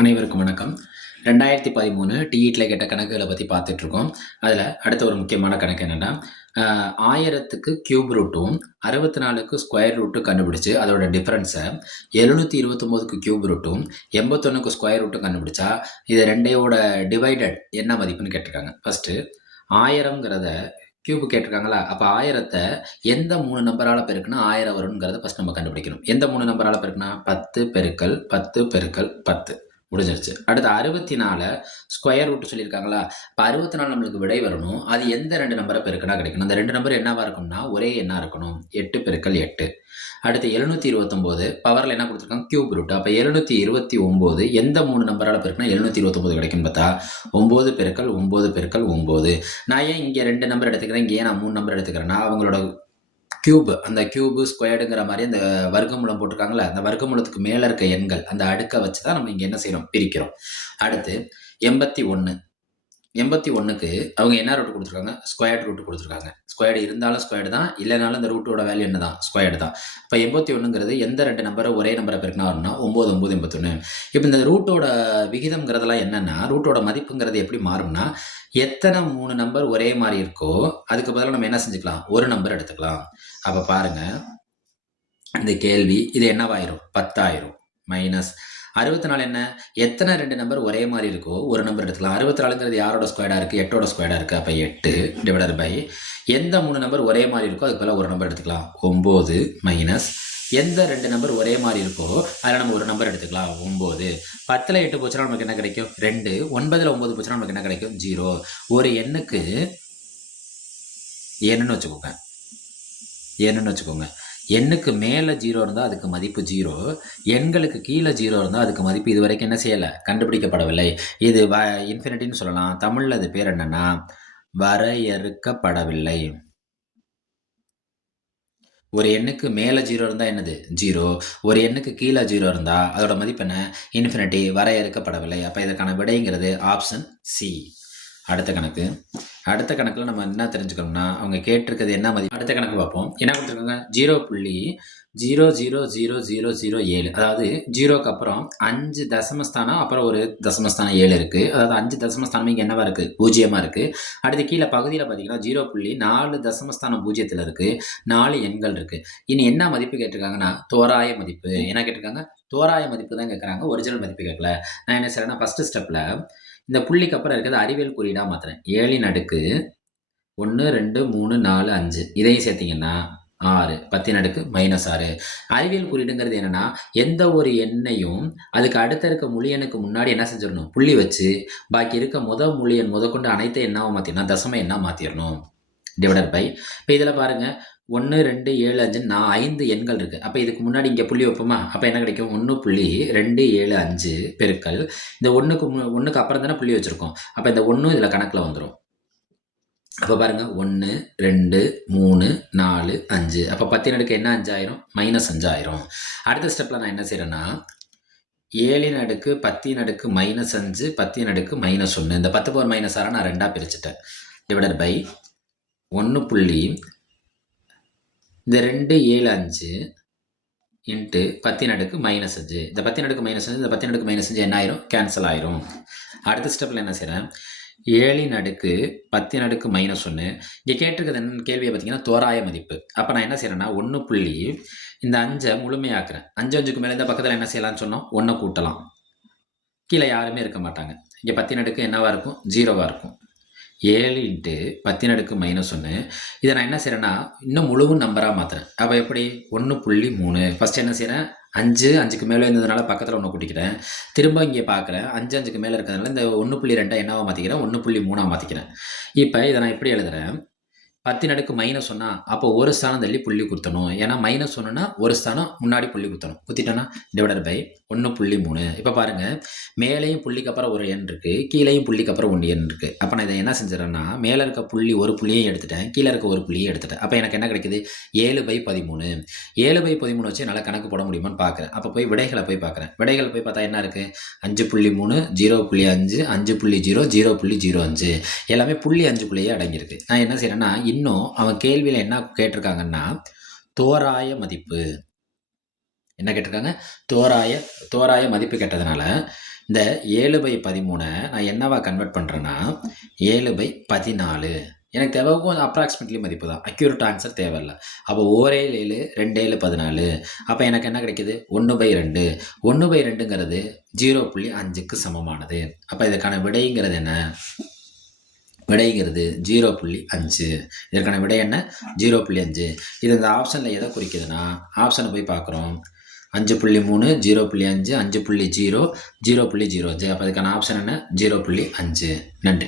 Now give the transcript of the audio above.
அனைவருக்கும் வணக்கம். ரெண்டாயிரத்தி பதிமூணு டிஇட்டில் கேட்ட கணக்குகளை பற்றி பார்த்துட்ருக்கோம். அதில் அடுத்த ஒரு முக்கியமான கணக்கு என்னென்னா ஆயிரத்துக்கு கியூப் ரூட்டும் அறுபத்தி நாலுக்கு ஸ்கொயர் ரூட்டும் கண்டுபிடிச்சு அதோட டிஃப்ரென்ஸை எழுநூற்றி இருபத்தொம்போதுக்கு கியூப் ரூட்டும் எண்பத்தொன்னுக்கு ஸ்கொயர் ரூட்டும் கண்டுபிடிச்சா இது ரெண்டையோட டிவைடட் என்ன மதிப்புன்னு கேட்டிருக்காங்க. ஃபஸ்ட்டு ஆயிரங்கிறத கியூப் கேட்டிருக்காங்களா? அப்போ ஆயிரத்தை எந்த மூணு நம்பரால் பெருக்குனா ஆயிரம் வருங்கிறத ஃபஸ்ட் நம்ம கண்டுபிடிக்கணும். எந்த மூணு நம்பரால் பெருக்குனா? பத்து பெருக்கல் பத்து பெருக்கல் பத்து. முடிஞ்சிருச்சு. அடுத்து அறுபத்தி நாலு ஸ்கொயர் ரூட் சொல்லியிருக்காங்களா? இப்போ அறுபத்தி நாலு நம்மளுக்கு விடை வரணும். அது எந்த ரெண்டு நம்பரை பெருக்கனா கிடைக்கணும்? அந்த ரெண்டு நம்பர் என்னவா இருக்கும்னா ஒரே எண்ணா இருக்கணும். எட்டு பெருக்கல் எட்டு. அடுத்து எழுநூற்றி இருபத்தொம்போது பவரில் என்ன கொடுத்துருக்காங்க? கியூப் ரூட் அப்போ எழுநூற்றி இருபத்தி ஒம்பது எந்த மூணு நம்பரால் பெருக்கினா எழுநூற்றி இருபத்தொம்போது கிடைக்கும் பார்த்தா? ஒம்பது பெருக்கல் ஒம்பது பெருக்கல் ஒம்பது. நான் ஏன் இங்கே ரெண்டு நம்பர் எடுத்துக்கிறேன்? இங்கே ஏன் நான் மூணு நம்பர் எடுத்துக்கிறேன்னா அவங்களோட கியூப் அந்த கியூபு ஸ்கொயர்டுங்கிற மாதிரி அந்த வர்க்கமூலம் போட்டிருக்காங்களே அந்த வர்க்கமூலத்துக்கு மேலே இருக்க எண்கள் அந்த அடுக்கை வச்சு தான் நம்ம இங்கே என்ன செய்கிறோம் பிரிக்கிறோம். அடுத்து எண்பத்தி ஒன்று எண்பத்தி ஒன்றுக்கு அவங்க என்ன ரூட் கொடுத்துருக்காங்க? ஸ்கொயர்டு ரூட் கொடுத்துருக்காங்க. ஸ்கொயர்டு இருந்தாலும் ஸ்கொயர்டு தான் இல்லைனாலும் இந்த ரூட்டோட வேல்யூ என்ன தான் ஸ்கொயர்டு தான். இப்போ எண்பத்தி ஒன்றுங்கிறது எந்த ரெண்டு நம்பரை ஒரே நம்பரை பெருக்கினா வரும்னா ஒம்பது ஒம்பது எண்பத்தொன்று இப்போ இந்த ரூட்டோட விகிதம்ங்கிறதெல்லாம் என்னென்னா ரூட்டோட மதிப்புங்கிறது எப்படி மாறும்னா எத்தனை மூணு நம்பர் ஒரே மாதிரி இருக்கோ அதுக்கு பதிலாக நம்ம என்ன செஞ்சுக்கலாம்? ஒரு நம்பர் எடுத்துக்கலாம். அப்போ பாருங்கள் இந்த கேள்வி இது என்னவாயிரும்? பத்தாயிரம். மைனஸ் அறுபத்தி நாலு என்ன? எத்தனை ரெண்டு நம்பர் ஒரே மாதிரி இருக்கோ ஒரு நம்பர் எடுத்துக்கலாம். அறுபத்தி நாலுங்கிறது யாரோட ஸ்கொயர்டாக இருக்குது எட்டோட ஸ்கொயர்டாக இருக்குது அப்போ எட்டு டிவைடர் பை எந்த மூணு நம்பர் ஒரே மாதிரி இருக்கோ அதுக்கு பதிலாக ஒரு நம்பர் எடுத்துக்கலாம். ஒம்பது மைனஸ் எந்த ரெண்டு நம்பர் ஒரே மாதிரி இருக்கோ அதில் நம்ம ஒரு நம்பர் எடுத்துக்கலாம். ஒம்பது. பத்தில் எட்டு போச்சுன்னா நமக்கு என்ன கிடைக்கும்? ரெண்டு. ஒன்பதில் ஒம்பது போச்சுன்னா நமக்கு என்ன கிடைக்கும்? ஜீரோ. ஒரு எண்ணுக்கு என்னன்னு வச்சுக்கோங்க. என்னன்னு வச்சுக்கோங்க. எண்ணுக்கு மேலே ஜீரோ இருந்தால் அதுக்கு மதிப்பு ஜீரோ எண்களுக்கு கீழே ஜீரோ இருந்தால் அதுக்கு மதிப்பு இது வரைக்கும் என்ன செய்யலை? கண்டுபிடிக்கப்படவில்லை. இது வ இன்ஃபினிட்டின்னு சொல்லலாம். தமிழில் அது பேர் என்னென்னா வரையறுக்கப்படவில்லை. ஒரு எண்ணுக்கு மேலே ஜீரோ இருந்தால் என்னது? ஜீரோ ஒரு எண்ணுக்கு கீழே ஜீரோ இருந்தால் அதோட மதிப்பு என்ன? இன்ஃபினிட்டி வரையறுக்கப்படவில்லை. அப்போ இதற்கான விடைங்கிறது ஆப்ஷன் சி அடுத்த கணக்கு. அடுத்த கணக்கில் நம்ம என்ன தெரிஞ்சுக்கணும்னா அவங்க கேட்டிருக்கிறது என்ன மதிப்பு அடுத்த கணக்கு பார்ப்போம். என்ன கொடுத்துருக்காங்க? ஜீரோ புள்ளி zero zero zero zero zero ஏழு. அதாவது ஜீரோக்கு அப்புறம் அஞ்சு தசமஸ்தானம் அப்புறம் ஒரு தசமஸ்தானம் ஏழு இருக்குது அதாவது அஞ்சு தசமஸ்தானம் இங்கே என்னவா இருக்குது பூஜ்ஜியமாக இருக்குது அடுத்து கீழே பகுதியில் பார்த்தீங்கன்னா ஜீரோ புள்ளி நாலு தசமஸ்தானம் பூஜ்ஜியத்தில் இருக்குது நாலு எண்கள் இருக்குது இனி என்ன மதிப்பு கேட்டிருக்காங்கன்னா தோராய மதிப்பு. என்ன கேட்டிருக்காங்க? தோராய மதிப்பு தான் கேட்குறாங்க ஒரிஜினல் மதிப்பு கேட்கல நான் என்ன செய்றேன்னா ஃபஸ்ட்டு ஸ்டெப்பில் இந்த புள்ளிக்கு அப்புறம் இருக்கிறது அறிவியல் குறியீடாக மாற்றுறேன் ஏழின் அடுக்கு ஒன்று ரெண்டு மூணு நாலு அஞ்சு. இதையும் சேர்த்திங்கன்னா ஆறு. பத்தின் அடுக்கு மைனஸ் ஆறு. அறிவியல் குறியீடுங்கிறது என்னன்னா எந்த ஒரு எண்ணையும் அதுக்கு அடுத்த இருக்க முழு எண்ணுக்கு முன்னாடி என்ன செஞ்சிடணும்? புள்ளி வச்சு பாக்கி இருக்க முத முழு எண் முதற்கொண்டு அனைத்து எண்ணாவை மாற்றிடணும் தசம என்ன மாற்றிடணும் டிவைடட் பை இப்போ இதில் பாருங்கள் ஒன்று ரெண்டு ஏழு அஞ்சு நான் ஐந்து எண்கள் இருக்குது அப்போ இதுக்கு முன்னாடி இங்கே புள்ளி வைப்போமா? அப்போ என்ன கிடைக்கும்? ஒன்று புள்ளி ரெண்டு ஏழு அஞ்சு பெருக்கல். இந்த ஒன்றுக்கு மு ஒன்றுக்கு அப்புறம் தானே புள்ளி வச்சுருக்கோம். அப்போ இந்த ஒன்றும் இதில் கணக்கில் வந்துடும் அப்போ பாருங்கள் ஒன்று ரெண்டு மூணு நாலு அஞ்சு. அப்போ பத்தின் அடுக்கு என்ன அஞ்சாயிரம்? மைனஸ் அஞ்சாயிரம். அடுத்த ஸ்டெப்பில் நான் என்ன செய்கிறேன்னா ஏழின் அடுக்கு பத்தின் அடுக்கு மைனஸ் அஞ்சு பத்தின் அடுக்கு மைனஸ் ஒன்று இந்த பத்து பவர் மைனஸ் ஆறாக நான் ரெண்டாக பிரிச்சுட்டேன். டிவைடட் பை ஒன்று புள்ளி இந்த ரெண்டு ஏழு அஞ்சு இன்ட்டு பத்தின் அடுக்கு மைனஸ் அஞ்சு. இந்த பத்தின் அடுக்கு மைனஸ் அஞ்சு இந்த பத்தின் அடுக்கு மைனஸ் அஞ்சு என்ன ஆயிரும்? கேன்சல் ஆயிரும். அடுத்த ஸ்டெப்பில் என்ன செய்கிறேன் ஏழின் அடுக்கு பத்தின் அடுக்கு மைனஸ் ஒன்று இங்கே கேட்டிருக்கிறது என்ன கேள்வியை பார்த்தீங்கன்னா தோராய மதிப்பு. அப்போ நான் என்ன செய்கிறேன்னா ஒன்று புள்ளி இந்த அஞ்சை முழுமையாக்குறேன். அஞ்சு அஞ்சுக்கு மேலே இந்த பக்கத்தில் என்ன செய்யலாம்னு சொன்னோம்? ஒன்றை கூட்டலாம். கீழே யாருமே இருக்க மாட்டாங்க. இங்கே பத்தின் அடுக்கு என்னவாக இருக்கும்? ஜீரோவாக இருக்கும். ஏழு இன்ட்டு பத்தின் அடுக்கு மைனஸ் ஒன்று இதை நான் என்ன செய்கிறேன்னா இன்னும் முழுவும் நம்பராக மாற்றுறேன் அப்போ எப்படி? ஒன்று புள்ளி மூணு. ஃபஸ்ட் என்ன செய்கிறேன் அஞ்சு அஞ்சுக்கு மேலே இருந்ததுனால பக்கத்தில் ஒன்று கூட்டிக்கிறேன் திரும்ப இங்கே பார்க்குறேன். அஞ்சு அஞ்சுக்கு மேலே இருக்கிறதுனால இந்த ஒன்று புள்ளி ரெண்டாக என்னவாக மாற்றிக்கிறேன் ஒன்று புள்ளி மூணாக மாற்றிக்கிறேன் இப்போ இதை நான் எப்படி எழுதுகிறேன் பத்தின் அடுக்கு மைனஸ் ஒன்னா அப்போ ஒரு ஸ்தானம் தள்ளி புள்ளி குத்தணும். ஏன்னா மைனஸ் ஒன்றுனா ஒரு ஸ்தானம் முன்னாடி புள்ளி குத்தணும். குத்திட்டோன்னா டிவைடட் பை ஒன்று புள்ளி மூணு. இப்போ பாருங்கள் மேலேயும் புள்ளிக்கு அப்புறம் ஒரு எண் இருக்குது கீழேயும் புள்ளிக்கு அப்புறம் ஒன்று எண் இருக்குது அப்போ நான் இதை என்ன செஞ்சிடறேன்னா மேலே இருக்க புள்ளி ஒரு புள்ளியும் எடுத்துட்டேன் கீழே இருக்க ஒரு புள்ளியும் எடுத்துட்டேன். அப்போ எனக்கு என்ன கிடைக்குது? ஏழு பை பதிமூணு. ஏழு பை பதிமூணு வச்சு என்னால் கணக்கு போட முடியுமான்னு பார்க்குறேன் அப்போ போய் விடைகளை போய் பார்க்குறேன் விடைகளை போய் பார்த்தா என்ன இருக்குது அஞ்சு புள்ளி மூணு ஜீரோ புள்ளி அஞ்சு அஞ்சு புள்ளி ஜீரோ ஜீரோ புள்ளி ஜீரோ அஞ்சு. எல்லாமே புள்ளி அஞ்சு புள்ளியே அடங்கியிருக்கு. நான் என்ன செய்கிறேன்னா இன்னும் அவன் கேள்வியில் என்ன கேட்டிருக்காங்கன்னா தோராய மதிப்பு. என்ன கேட்டிருக்காங்க? தோராய தோராய மதிப்பு கேட்டதுனால இந்த ஏழு பை பதிமூணை நான் என்னவா கன்வெர்ட் பண்ணுறேன்னா ஏழு பை பதினாலு. எனக்கு தேவை கொஞ்சம் அப்ராக்சிமேட்லி மதிப்பு தான். அக்யூரட் ஆன்சர் தேவையில்லை. அப்போ ஓரே ஏழு ரெண்டு ஏழு பதினாலு. அப்போ எனக்கு என்ன கிடைக்கிது? ஒன்று பை ரெண்டு. ஒன்று பை ரெண்டுங்கிறது ஜீரோ புள்ளி அஞ்சுக்கு சமமானது. அப்போ இதுக்கான விடைங்கிறது என்ன? விடைங்கிறது ஜீரோ புள்ளி அஞ்சு. இதற்கான விடை என்ன? ஜீரோ புள்ளி அஞ்சு. இது இந்த ஆப்ஷனில் எதை குறிக்குதுன்னா ஆப்ஷனை போய் பார்க்குறோம். அஞ்சு புள்ளி மூணு ஜீரோ புள்ளி அஞ்சு அஞ்சு புள்ளி ஜீரோ ஜீரோ புள்ளி ஜீரோ அஞ்சு. அப்போ அதுக்கான ஆப்ஷன் என்ன? ஜீரோ புள்ளி அஞ்சு. நன்றி.